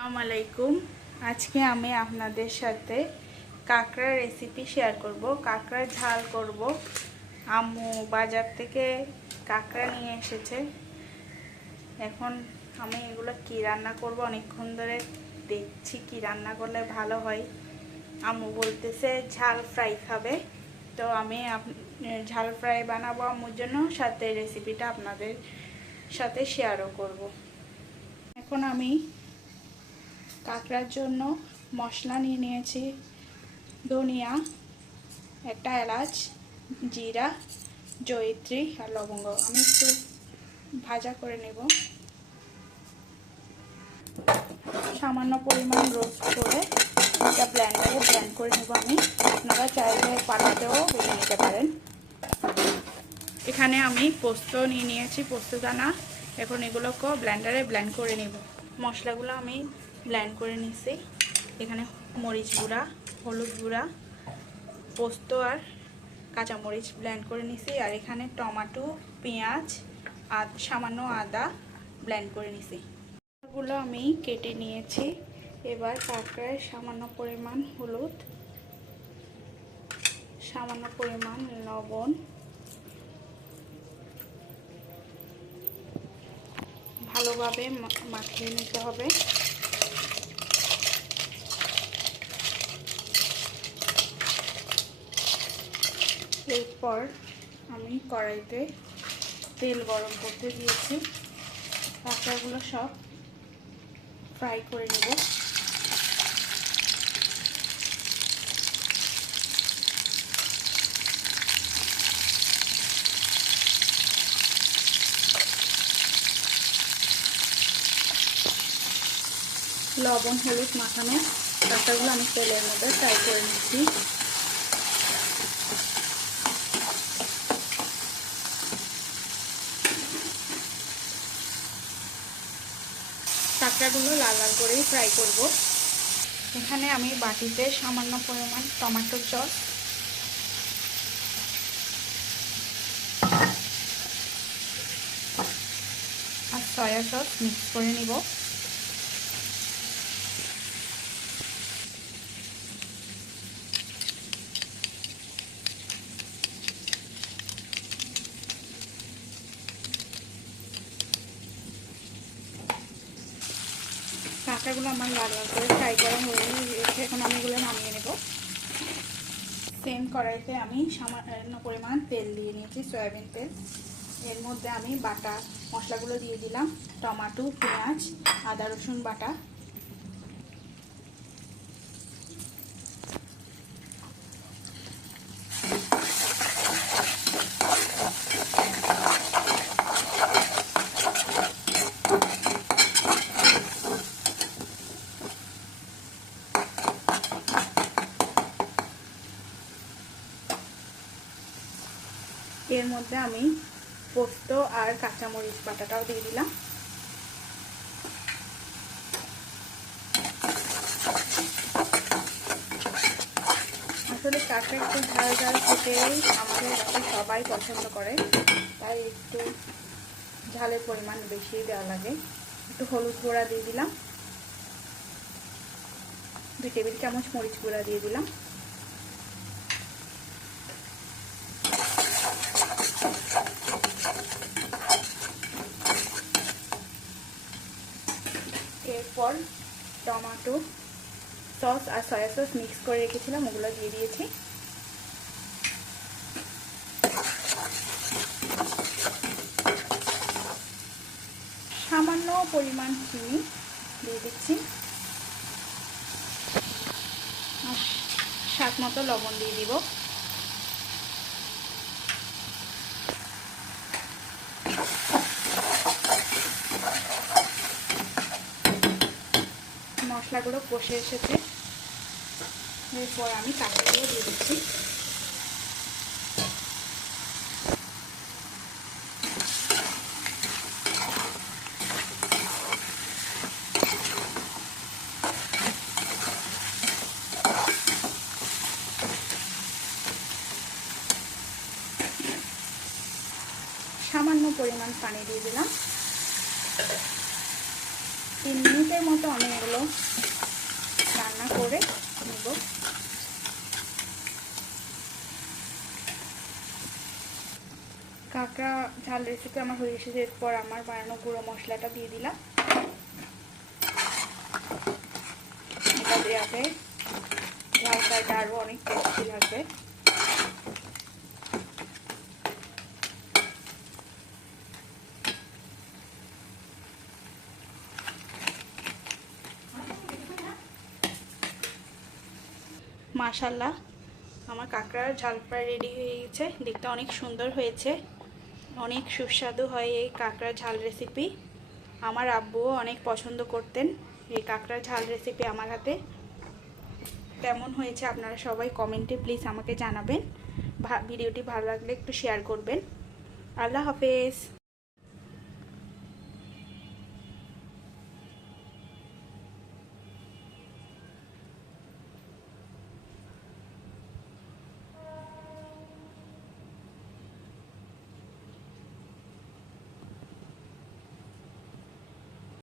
আসসালামু আলাইকুম। আজকে আমি আপনাদের সাথে কাঁকড়ার রেসিপি শেয়ার করব। কাঁকড়ার ঝাল করব। আম্মু বাজার থেকে কাঁকড়া নিয়ে এসেছে। এখন আমি এগুলো কি রান্না করব? অনেকক্ষণ ধরে দেখছি কি রান্না করলে ভালো হয়। আম্মু বলতেছে, ঝাল ফ্রাই খাবে। তো আমি ঝাল ফ্রাই বানাবো আম্মুর জন্য। সাথে রেসিপিটা আপনাদের সাথে শেয়ারও করব। এখন আমি কাঁকড়ার জন্য মশলা নিয়ে নিয়েছি। ধনিয়া, একটা এলাচ, জিরা, জয়িত্রী আর লবঙ্গ। আমি একটু ভাজা করে নেব। সামান্য পরিমাণ রোস্ট করে এটা ব্ল্যান্ডারে ব্ল্যান্ড করে নেব আমি। আপনারা চাইলে পাটাতেও বেটে নিতে পারেন। এখানে আমি পোস্ত নিয়ে নিয়েছি, পোস্ত দানা। এখন এগুলোকেও ব্ল্যান্ডারে ব্ল্যান্ড করে নেব। মশলাগুলো আমি ব্ল্যান্ড করে নিছি। এখানে মরিচ গুঁড়া, হলুদ গুঁড়া, পোস্ত আর কাঁচামরিচ ব্ল্যান্ড করে নিছি। আর এখানে টমাটো, পেঁয়াজ আর সামান্য আদা ব্ল্যান্ড করে নিছি। গুলো আমি কেটে নিয়েছি। এবার কাঁকড়ায় সামান্য পরিমাণ হলুদ, সামান্য পরিমাণ লবণ। ভালোভাবে মাখিয়ে নিতে হবে। এরপর আমি কড়াইতে তেল গরম করতে দিয়েছি। কাঁকড়াগুলো সব ফ্রাই করে নেব। লবণ, হলুদ মাখানো কাঁকড়াগুলো আমি তেলের মধ্যে ফ্রাই করে নিচ্ছি। কাঁকড়াগুলো লাল লাল করেই ফ্রাই করব। এখানে আমি বাটিতে সামান্য পরিমাণ টমেটো চস আর সয়া সস মিক্স করে নিব। কাঁকড়াগুলো আমার লাল লাল করে ফ্রাই করা হয়ে গেছে, এখন আমি এগুলো নামিয়ে নেব। সেম কড়াইতে আমি সামান্য পরিমাণ তেল দিয়ে নিয়েছি, সয়াবিন তেল। এর মধ্যে আমি বাটা মশলাগুলো দিয়ে দিলাম, টমাটো, পেঁয়াজ, আদা, রসুন বাটা। এর মধ্যে আমি পোস্ত আর কাঁচামরিচ বাটাটাও দিয়ে দিলাম। আসলে কাঁচা একটু ঝাল ঝাল খেতেই আমাদের বাসায় সবাই পছন্দ করে, তাই একটু ঝালের পরিমাণ বেশি দেওয়া লাগে। একটু হলুদ গুঁড়া দিয়ে দিলাম। দুই টেবিল চামচ মরিচ গুঁড়া দিয়ে দিলাম এরপর টমেটো সস আর সয়া সস মিক্স করে রেখেছিলাম, ওগুলো দিয়ে দিয়েছি। সামান্য পরিমাণ চিনি দিয়ে দিচ্ছি। স্বাদ মতো লবণ দিয়ে দিব। মশলাগুলো কষে এসেছে। এরপর আমি কাঁকড়াগুলো দিয়ে দিচ্ছি। সামান্য পরিমাণ পানি দিয়ে দিলাম। তিন মিনিটের মতো আমি এগুলো রান্না করে নেব। কাঁকড়া ঝাল রেসিপি আমার হয়ে এসেছে, এরপর আমার বানানো গুঁড়ো মশলাটা দিয়ে দিলাম। এটা দেওয়াতে ঝালটা আরও অনেক টেস্টি লাগবে। মাশাল্লাহ আমার কাঁকড়ার ঝাল প্রায় রেডি হয়ে গেছে। দেখতে অনেক সুন্দর হয়েছে। অনেক সুস্বাদু হয় এই কাঁকড়ার ঝাল রেসিপি আমার আব্বুও অনেক পছন্দ করতেন এই কাঁকড়ার ঝাল রেসিপি আমার হাতে। কেমন হয়েছে আপনারা সবাই কমেন্টে প্লিজ আমাকে জানাবেন। ভিডিওটি ভালো লাগলে একটু শেয়ার করবেন। আল্লাহ হাফেজ।